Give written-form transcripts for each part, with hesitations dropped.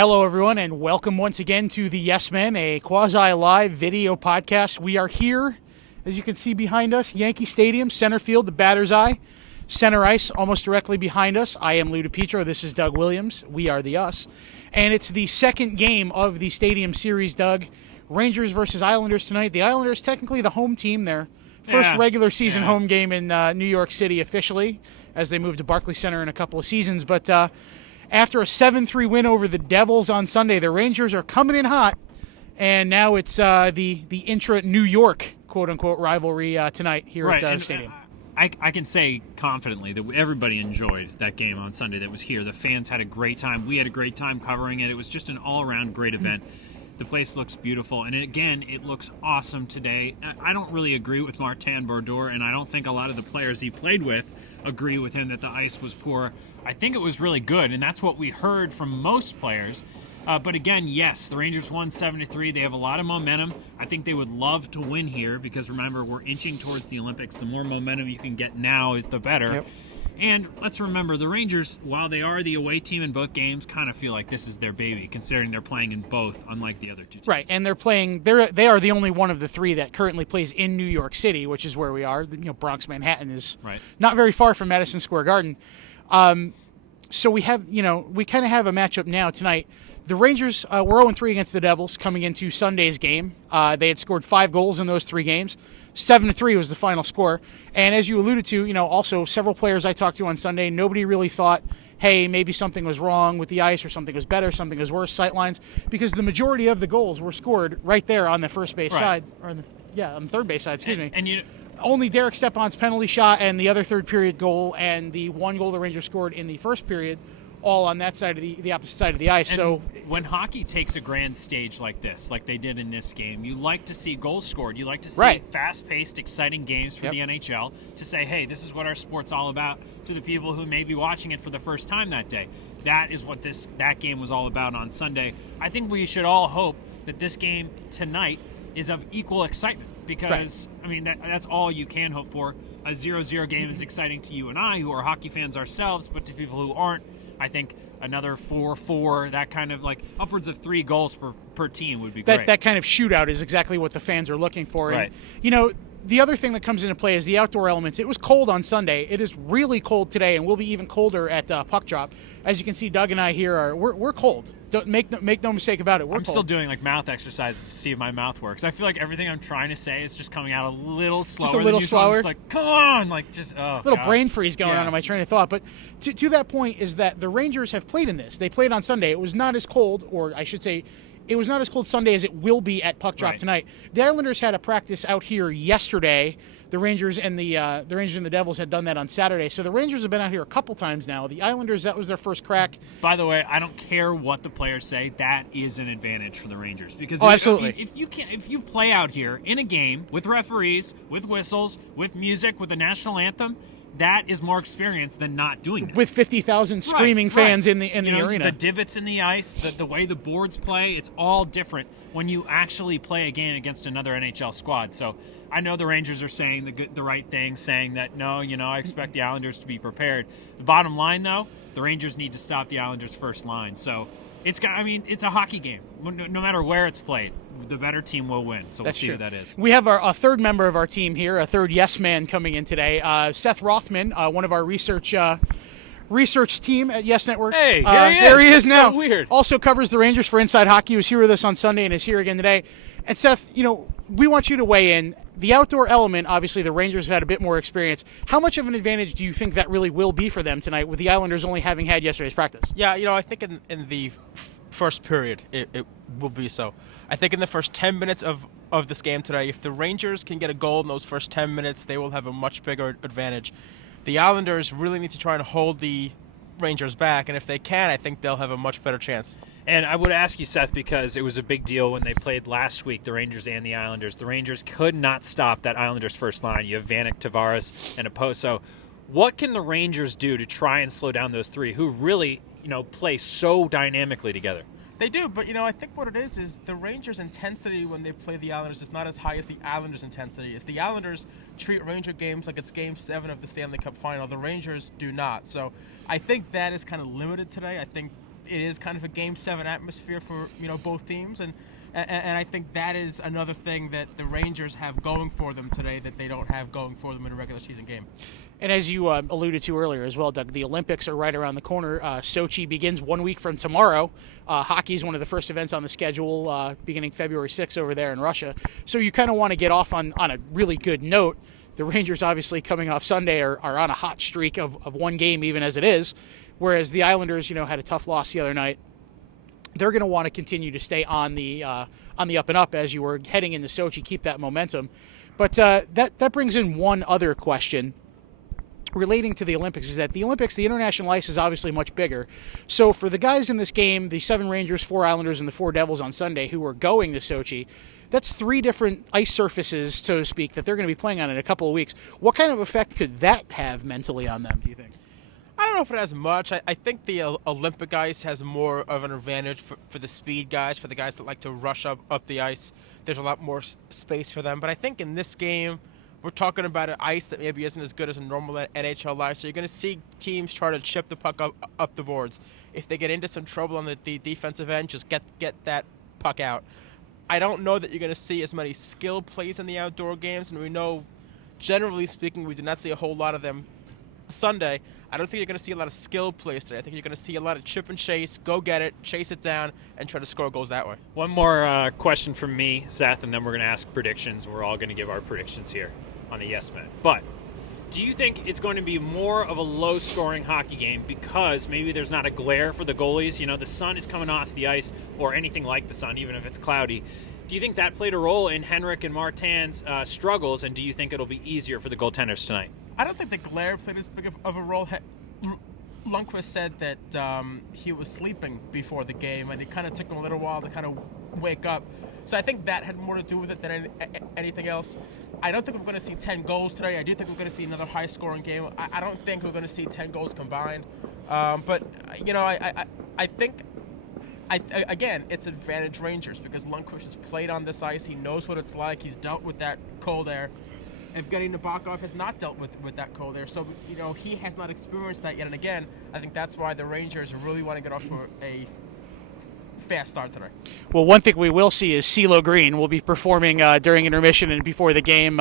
Hello, everyone, and welcome once again to the Yes Men, a quasi-live video podcast. We are here, as you can see behind us, Yankee Stadium, center field, the batter's eye, center ice, almost directly behind us. I am Lou DiPietro. This is Doug Williams. We are the Us. And it's the second game of the Stadium Series, Doug. Rangers versus Islanders tonight. The Islanders, technically the home team there. First regular season home game in New York City officially, as they moved to Barclays Center in a couple of seasons. But after a 7-3 win over the Devils on Sunday, the Rangers are coming in hot, and now it's the intra-New York, quote-unquote, rivalry tonight here at the stadium. I can say confidently that everybody enjoyed that game on Sunday that was here. The fans had a great time. We had a great time covering it. It was just an all-around great event. The place looks beautiful, and again, it looks awesome today. I don't really agree with Martin Brodeur, and I don't think a lot of the players he played with agree with him that the ice was poor. I think it was really good, and that's what we heard from most players. But again, yes, the Rangers won 7-3. They have a lot of momentum. I think they would love to win here because, remember, we're inching towards the Olympics. The more momentum you can get now, the better. Yep. And let's remember, the Rangers, while they are the away team in both games, kind of feel like this is their baby, considering they're playing in both, unlike the other two teams. Right, and they are the only one of the three that currently plays in New York City, which is where we are. Bronx, Manhattan is not very far from Madison Square Garden. So we have, we kind of have a matchup now tonight. The Rangers were 0-3 against the Devils coming into Sunday's game. They had scored 5 goals in those 3 games. 7-3 was the final score. And as you alluded to, also several players I talked to on Sunday, nobody really thought, hey, maybe something was wrong with the ice or something was better, something was worse, sightlines, because the majority of the goals were scored right there on the first base side, or on the third base side, excuse me. And only Derek Stepan's penalty shot and the other third period goal and the one goal the Rangers scored in the first period, all on that side of the opposite side of the ice. And so when hockey takes a grand stage like this, like they did in this game, you like to see goals scored. You like to see fast-paced, exciting games for the NHL to say, hey, this is what our sport's all about to the people who may be watching it for the first time that day. That is what that game was all about on Sunday. I think we should all hope that this game tonight is of equal excitement because, that's all you can hope for. A 0-0 game is exciting to you and I, who are hockey fans ourselves, but to people who aren't, I think another 4-4, that kind of like upwards of 3 goals per team would be great. That kind of shootout is exactly what the fans are looking for. Right. And, the other thing that comes into play is the outdoor elements. It was cold on Sunday. It is really cold today and will be even colder at puck drop. As you can see, Doug and I here we're cold. Don't make no mistake about it. I'm still doing mouth exercises to see if my mouth works. I feel like everything I'm trying to say is just coming out a little slower. Just a little slower. I'm just like, come on, little brain freeze going on in my train of thought. But to that point is that the Rangers have played in this. They played on Sunday. It was not as cold, or I should say, it was not as cold Sunday as it will be at puck drop tonight. The Islanders had a practice out here yesterday. The Rangers and the Devils had done that on Saturday. So the Rangers have been out here a couple times now. The Islanders, that was their first crack. By the way, I don't care what the players say. That is an advantage for the Rangers because absolutely. If you play out here in a game with referees, with whistles, with music, with the national anthem, that is more experience than not doing that. With 50,000 screaming fans in the arena. The divots in the ice, the way the boards play, it's all different when you actually play a game against another NHL squad. So I know the Rangers are saying the right thing, saying that, no, I expect the Islanders to be prepared. The bottom line, though, the Rangers need to stop the Islanders' first line. So it's a hockey game. No matter where it's played, the better team will win. So we'll see who that is. We have a third member of our team here, a third yes man coming in today. Seth Rothman, one of our research team at Yes Network. Hey, there he is now. So weird. Also covers the Rangers for Inside Hockey. He was here with us on Sunday and is here again today. And Seth, we want you to weigh in. The outdoor element, obviously, the Rangers have had a bit more experience. How much of an advantage do you think that really will be for them tonight, with the Islanders only having had yesterday's practice? Yeah, I think in the first period it will be so. I think in the first 10 minutes of this game today, if the Rangers can get a goal in those first 10 minutes, they will have a much bigger advantage. The Islanders really need to try and hold the Rangers back, and if they can, I think they'll have a much better chance. And I would ask you, Seth, because it was a big deal when they played last week, the Rangers and the Islanders. The Rangers could not stop that Islanders first line. You have Vanek, Tavares, and Oposo. What can the Rangers do to try and slow down those three who really, play so dynamically together? They do, but I think what it is the Rangers' intensity when they play the Islanders is not as high as the Islanders' intensity. As the Islanders treat Ranger games like it's Game 7 of the Stanley Cup Final, the Rangers do not. So I think that is kind of limited today. I think it is kind of a Game 7 atmosphere for both teams, and I think that is another thing that the Rangers have going for them today that they don't have going for them in a regular season game. And as you alluded to earlier as well, Doug, the Olympics are right around the corner. Sochi begins 1 week from tomorrow. Hockey is one of the first events on the schedule beginning February 6th over there in Russia. So you kind of want to get off on a really good note. The Rangers, obviously, coming off Sunday, are on a hot streak of one game even as it is, whereas the Islanders, had a tough loss the other night. They're going to want to continue to stay on the up and up as you were heading into Sochi, keep that momentum. But that brings in one other question relating to the Olympics, is that the Olympics, the international ice is obviously much bigger. So for the guys in this game, the 7 Rangers, 4 Islanders, and the 4 Devils on Sunday who are going to Sochi, that's 3 different ice surfaces, so to speak, that they're going to be playing on in a couple of weeks. What kind of effect could that have mentally on them, do you think? I don't know if it has much. I think the Olympic ice has more of an advantage for the speed guys, for the guys that like to rush up the ice. There's a lot more space for them. But I think in this game, we're talking about an ice that maybe isn't as good as a normal NHL ice. So you're going to see teams try to chip the puck up the boards. If they get into some trouble on the defensive end, just get that puck out. I don't know that you're going to see as many skill plays in the outdoor games. And we know, generally speaking, we did not see a whole lot of them Sunday. I don't think you're going to see a lot of skill plays today. I think you're going to see a lot of chip and chase, go get it, chase it down, and try to score goals that way. One more question from me, Seth, and then we're going to ask predictions. We're all going to give our predictions here on the Yes Men. But do you think it's going to be more of a low-scoring hockey game because maybe there's not a glare for the goalies? The sun is coming off the ice, or anything like the sun, even if it's cloudy. Do you think that played a role in Henrik and Martin's struggles, and do you think it'll be easier for the goaltenders tonight? I don't think the glare played as big of a role. Lundqvist said that he was sleeping before the game, and it kind of took him a little while to kind of wake up. So I think that had more to do with it than anything else. I don't think we're going to see 10 goals today. I do think we're going to see another high-scoring game. I don't think we're going to see 10 goals combined. But I think, again, it's advantage Rangers because Lundqvist has played on this ice. He knows what it's like. He's dealt with that cold air. Evgeny Nabokov has not dealt with that cold air. So, he has not experienced that yet. And again, I think that's why the Rangers really want to get off to a fast start tonight. Well, one thing we will see is CeeLo Green will be performing during intermission and before the game.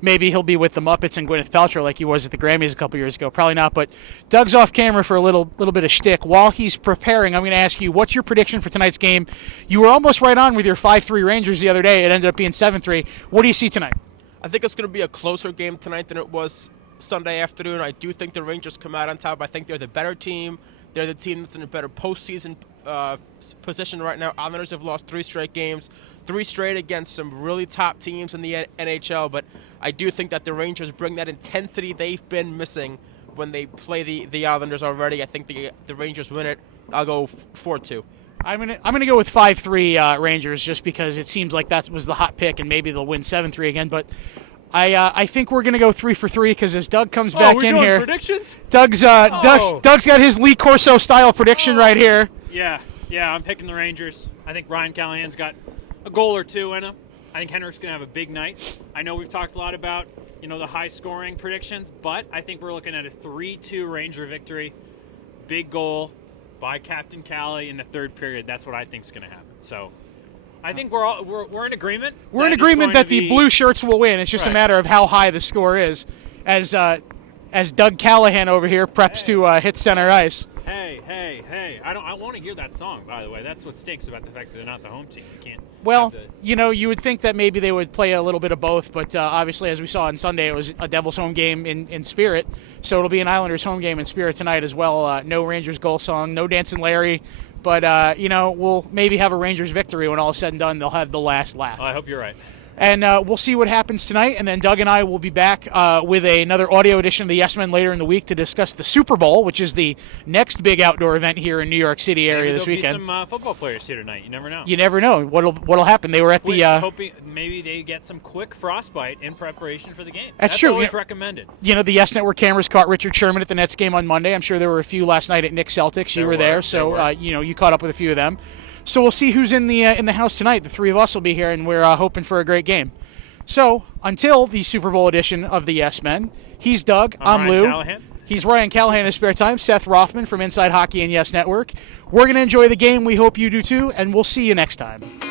Maybe he'll be with the Muppets and Gwyneth Paltrow like he was at the Grammys a couple years ago. Probably not, but Doug's off camera for a little bit of shtick. While he's preparing, I'm going to ask you, what's your prediction for tonight's game? You were almost right on with your 5-3 Rangers the other day. It ended up being 7-3. What do you see tonight? I think it's going to be a closer game tonight than it was Sunday afternoon. I do think the Rangers come out on top. I think they're the better team. They're the team that's in a better postseason position right now. Islanders have lost 3 straight games, 3 straight against some really top teams in the NHL. But I do think that the Rangers bring that intensity they've been missing when they play the Islanders already. I think the Rangers win it. I'll go 4-2. I'm gonna go with 5-3 Rangers just because it seems like that was the hot pick, and maybe they'll win 7-3 again. But I think we're gonna go 3 for 3 because as Doug comes back in here, predictions? Doug's got his Lee Corso style prediction right here. Yeah, I'm picking the Rangers. I think Ryan Callahan's got a goal or 2 in him. I think Henrik's gonna have a big night. I know we've talked a lot about the high scoring predictions, but I think we're looking at a 3-2 Ranger victory. Big goal by Captain Callie in the 3rd period. That's what I think is going to happen. So I think we're in agreement. We're in agreement that the blue shirts will win. It's just a matter of how high the score is. As Doug Callahan over here preps to hit center ice. Hey! I want to hear that song. By the way, that's what stinks about the fact that they're not the home team. You can't. Well, you would think that maybe they would play a little bit of both, but obviously, as we saw on Sunday, it was a Devils home game in spirit. So it'll be an Islanders home game in spirit tonight as well. No Rangers goal song, no Dancing Larry, but we'll maybe have a Rangers victory when all is said and done. They'll have the last laugh. I hope you're right. And we'll see what happens tonight, and then Doug and I will be back with another audio edition of the Yes Men later in the week to discuss the Super Bowl, which is the next big outdoor event here in New York City area this weekend. Maybe there'll be some football players here tonight. You never know. You never know what'll happen. They were at hoping maybe they get some quick frostbite in preparation for the game. That's true. Always recommended. The Yes Network cameras caught Richard Sherman at the Nets game on Monday. I'm sure there were a few last night at Knicks Celtics. You were there, so you caught up with a few of them. So we'll see who's in the house tonight. The 3 of us will be here, and we're hoping for a great game. So, until the Super Bowl edition of the Yes Men, he's Doug, I'm Lou. Callahan. He's Ryan Callahan in his spare time. Seth Rothman from Inside Hockey and Yes Network. We're going to enjoy the game. We hope you do too, and we'll see you next time.